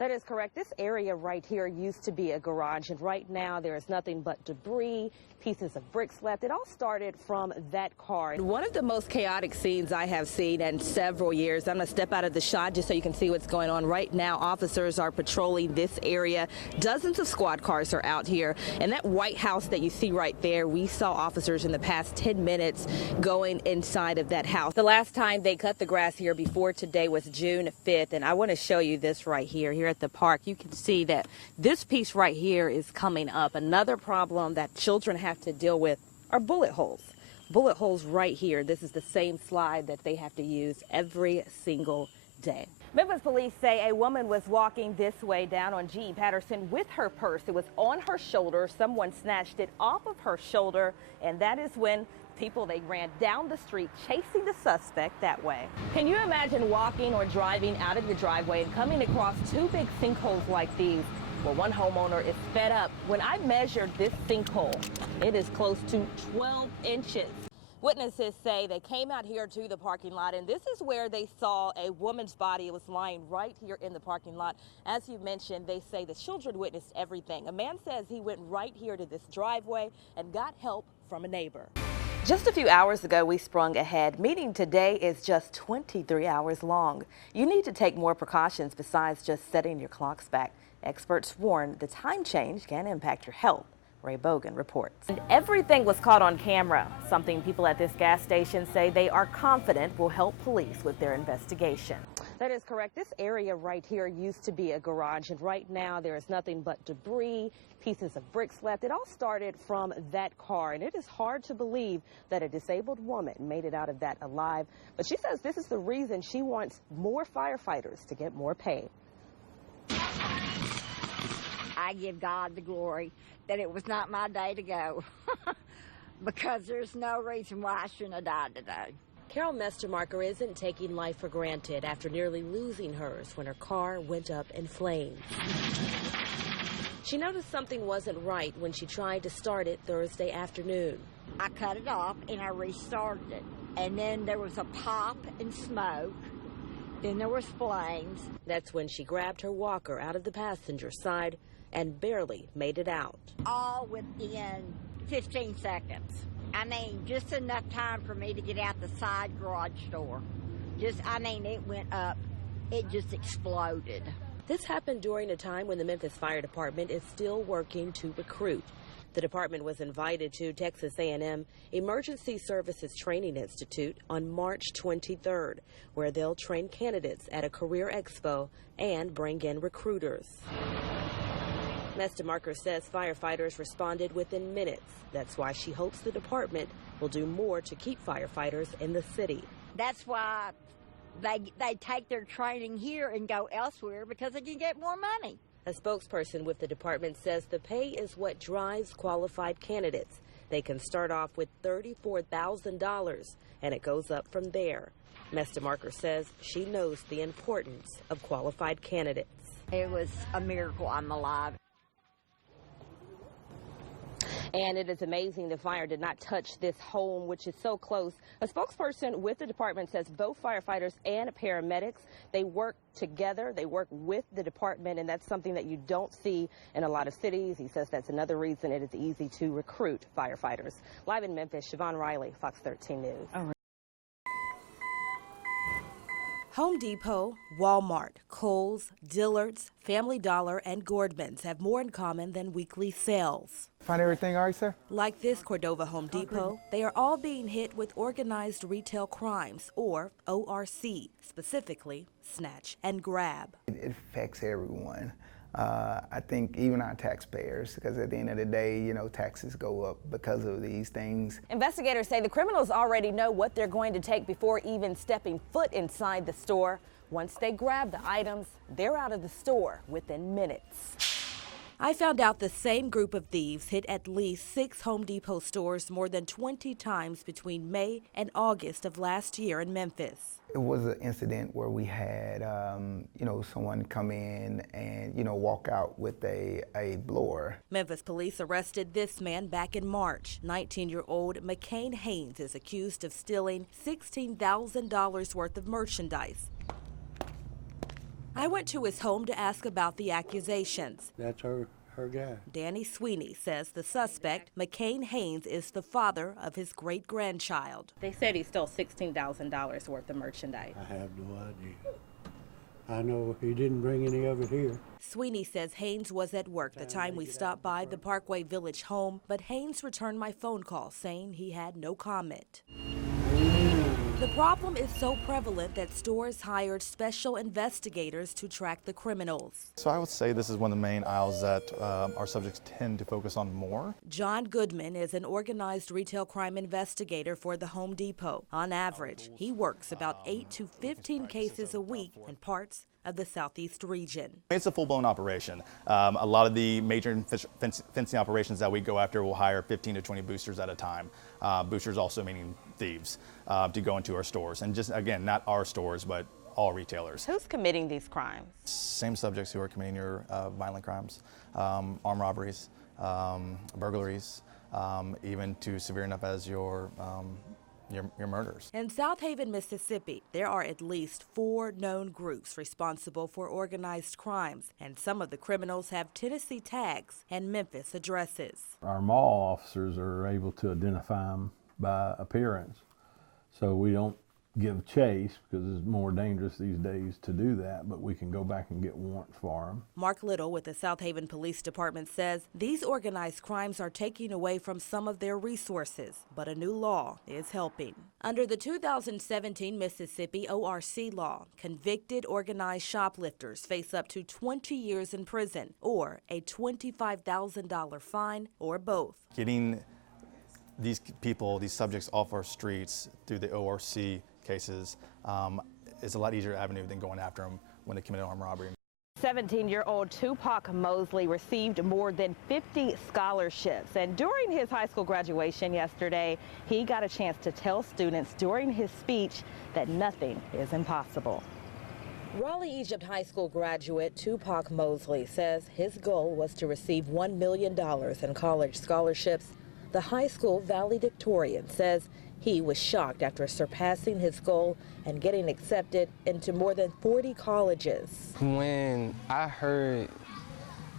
That is correct. This area right here used to be a garage, and right now there is nothing but debris, pieces of bricks left. It all started from that car. One of the most chaotic scenes I have seen in several years. I'm going to step out of the shot just so you can see what's going on. Right now, officers are patrolling this area. Dozens of squad cars are out here. And that White House that you see right there, we saw officers in the past 10 minutes going inside of that house. The last time they cut the grass here before today was June 5th. And I want to show you this right here. Here at the park, you can see that this piece right here is coming up. Another problem that children have to deal with are bullet holes. Bullet holes right here. This is the same slide that they have to use every single day. Memphis police say a woman was walking this way down on G. Patterson with her purse. It was on her shoulder. Someone snatched it off of her shoulder, and that is when they ran down the street chasing the suspect that way. Can you imagine walking or driving out of your driveway and coming across two big sinkholes like these? Well, one homeowner is fed up. When I measured this sinkhole, it is close to 12 inches. Witnesses say they came out here to the parking lot, and this is where they saw a woman's body. It was lying right here in the parking lot. As you mentioned, they say the children witnessed everything. A man says he went right here to this driveway and got help from a neighbor. Just a few hours ago, we sprung ahead. Meeting today is just 23 hours long. You need to take more precautions besides just setting your clocks back. Experts warn the time change can impact your health. Ray Bogan reports. And everything was caught on camera, something people at this gas station say they are confident will help police with their investigation. That is correct. This area right here used to be a garage, and right now there is nothing but debris, pieces of bricks left. It all started from that car, and it is hard to believe that a disabled woman made it out of that alive. But she says this is the reason she wants more firefighters to get more pay. I give God the glory that it was not my day to go because there's no reason why I shouldn't have died today. Carol Mestermarker isn't taking life for granted after nearly losing hers when her car went up in flames. She noticed something wasn't right when she tried to start it Thursday afternoon. I cut it off and I restarted it, and then there was a pop and smoke. Then there was flames. That's when she grabbed her walker out of the passenger side and barely made it out. All within 15 seconds. I mean, just enough time for me to get out the side garage door. It went up. It just exploded. This happened during a time when the Memphis Fire Department is still working to recruit. The department was invited to Texas A&M Emergency Services Training Institute on March 23rd, where they'll train candidates at a career expo and bring in recruiters. Mestermarker says firefighters responded within minutes. That's why she hopes the department will do more to keep firefighters in the city. That's why they take their training here and go elsewhere, because they can get more money. A spokesperson with the department says the pay is what drives qualified candidates. They can start off with $34,000, and it goes up from there. Mestermarker says she knows the importance of qualified candidates. It was a miracle I'm alive. And it is amazing the fire did not touch this home, which is so close. A spokesperson with the department says both firefighters and paramedics, they work together. They work with the department, and that's something that you don't see in a lot of cities. He says that's another reason it is easy to recruit firefighters. Live in Memphis, Siobhan Riley, Fox 13 News. Home Depot, Walmart, Kohl's, Dillard's, Family Dollar, and Gordman's have more in common than weekly sales. Find everything all right, sir? Like this Cordova Home Depot, they are all being hit with organized retail crimes, or ORC, specifically snatch and grab. It affects everyone. I think even our taxpayers, because at the end of the day, you know, taxes go up because of these things. Investigators say the criminals already know what they're going to take before even stepping foot inside the store. Once they grab the items, they're out of the store within minutes. I found out the same group of thieves hit at least 6 Home Depot stores more than 20 times between May and August of last year in Memphis. It was an incident where we had, someone come in and, walk out with a blower. Memphis police arrested this man back in March. 19-year-old McCain Haynes is accused of stealing $16,000 worth of merchandise. I went to his home to ask about the accusations. That's her guy. Danny Sweeney says the suspect, McCain Haynes, is the father of his great-grandchild. They said he stole $16,000 worth of merchandise. I have no idea. I know he didn't bring any of it here. Sweeney says Haynes was at work the time we stopped by the Parkway Village home, but Haynes returned my phone call saying he had no comment. The problem is so prevalent that stores hired special investigators to track the criminals. So I would say this is one of the main aisles that our subjects tend to focus on more. John Goodman is an organized retail crime investigator for the Home Depot. On average, he works about 8 to 15 cases a week in parts of the Southeast region. It's a full-blown operation. A lot of the major fencing operations that we go after will hire 15 to 20 boosters at a time. Boosters also meaning thieves to go into our stores. And just, again, not our stores, but all retailers. Who's committing these crimes? Same subjects who are committing your violent crimes, armed robberies, burglaries, even to severe enough as your murders. In South Haven, Mississippi, there are at least 4 known groups responsible for organized crimes, and some of the criminals have Tennessee tags and Memphis addresses. Our mall officers are able to identify them by appearance, so we don't give chase because it's more dangerous these days to do that, but we can go back and get warrants for them. Mark Little with the South Haven Police Department says these organized crimes are taking away from some of their resources, but a new law is helping. Under the 2017 Mississippi ORC law, convicted organized shoplifters face up to 20 years in prison or a $25,000 fine or both. Getting these people, these subjects off our streets through the ORC cases is a lot easier avenue than going after them when they commit an armed robbery. 17-year-old Tupac Mosley received more than 50 scholarships, and during his high school graduation yesterday, he got a chance to tell students during his speech that nothing is impossible. Raleigh Egypt High School graduate Tupac Mosley says his goal was to receive $1 million in college scholarships. The high school valedictorian says he was shocked after surpassing his goal and getting accepted into more than 40 colleges. When I heard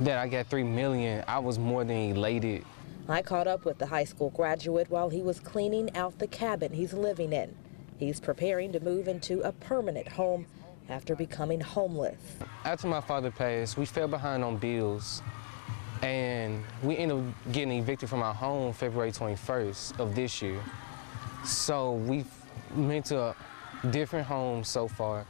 that I got $3 million, I was more than elated. I caught up with the high school graduate while he was cleaning out the cabin he's living in. He's preparing to move into a permanent home after becoming homeless. After my father passed, we fell behind on bills, and we ended up getting evicted from our home February 21st of this year. So we've been to a different home so far,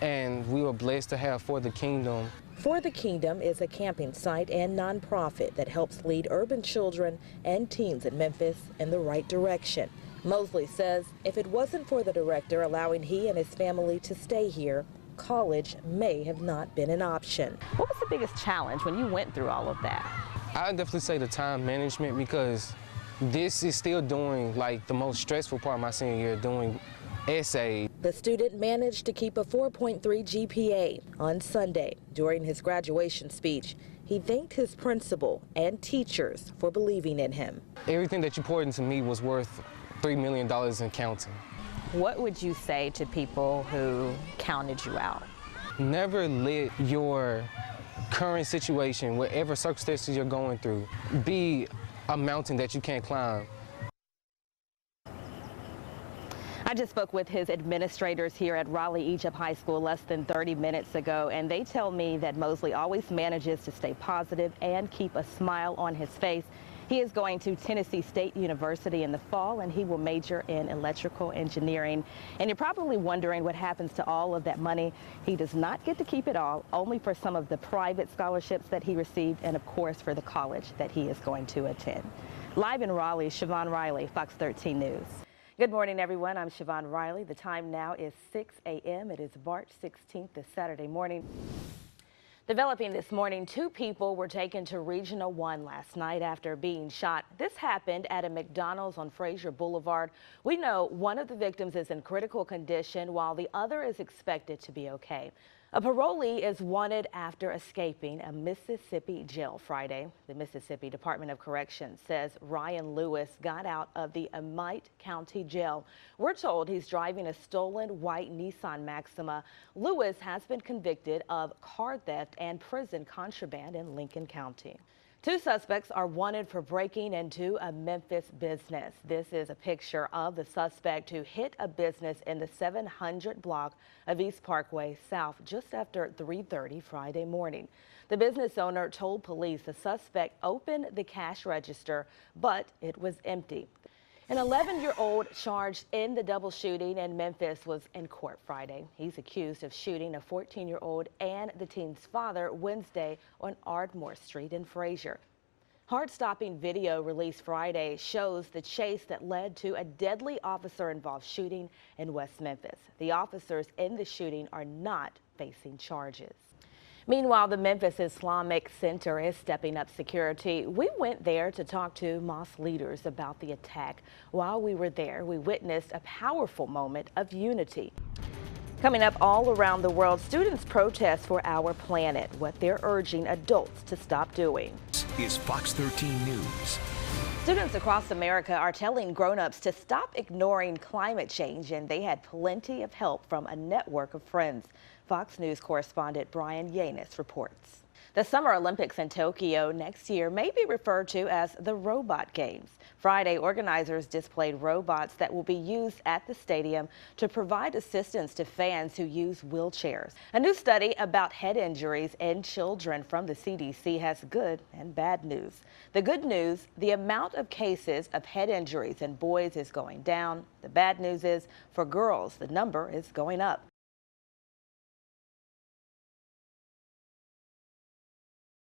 and we were blessed to have For the Kingdom. For the Kingdom is a camping site and nonprofit that helps lead urban children and teens in Memphis in the right direction. Mosley says if it wasn't for the director allowing he and his family to stay here, college may have not been an option. What was the biggest challenge when you went through all of that? I would definitely say the time management, because this is still doing like the most stressful part of my senior year, doing essays. The student managed to keep a 4.3 GPA. On Sunday, during his graduation speech, he thanked his principal and teachers for believing in him. Everything that you poured into me was worth $3 million in counting. What would you say to people who counted you out? Never let your current situation, whatever circumstances you're going through, be a mountain that you can't climb. I just spoke with his administrators here at Raleigh Egypt High School less than 30 minutes ago, and they tell me that Mosley always manages to stay positive and keep a smile on his face. He is going to Tennessee State University in the fall, and he will major in electrical engineering. And you're probably wondering what happens to all of that money. He does not get to keep it all, only for some of the private scholarships that he received, and of course for the college that he is going to attend. Live in Raleigh, Siobhan Riley, Fox 13 News. Good morning, everyone. I'm Siobhan Riley. The time now is 6 a.m. It is March 16th, this Saturday morning. Developing this morning, 2 people were taken to Regional 1 last night after being shot. This happened at a McDonald's on Frazier Boulevard. We know one of the victims is in critical condition while the other is expected to be okay. A parolee is wanted after escaping a Mississippi jail Friday. The Mississippi Department of Corrections says Ryan Lewis got out of the Amite County Jail. We're told he's driving a stolen white Nissan Maxima. Lewis has been convicted of car theft and prison contraband in Lincoln County. Two suspects are wanted for breaking into a Memphis business. This is a picture of the suspect who hit a business in the 700 block of East Parkway South just after 3:30 Friday morning. The business owner told police the suspect opened the cash register, but it was empty. An 11-year-old charged in the double shooting in Memphis was in court Friday. He's accused of shooting a 14-year-old and the teen's father Wednesday on Ardmore Street in Frazier. Heart-stopping video released Friday shows the chase that led to a deadly officer-involved shooting in West Memphis. The officers in the shooting are not facing charges. Meanwhile, the Memphis Islamic Center is stepping up security. We went there to talk to mosque leaders about the attack. While we were there, we witnessed a powerful moment of unity. Coming up, all around the world, students protest for our planet, what they're urging adults to stop doing. This is Fox 13 News. Students across America are telling grown-ups to stop ignoring climate change, and they had plenty of help from a network of friends. Fox News correspondent Brian Yanis reports. The Summer Olympics in Tokyo next year may be referred to as the Robot Games. Friday, organizers displayed robots that will be used at the stadium to provide assistance to fans who use wheelchairs. A new study about head injuries in children from the CDC has good and bad news. The good news, the amount of cases of head injuries in boys is going down. The bad news is, for girls, the number is going up.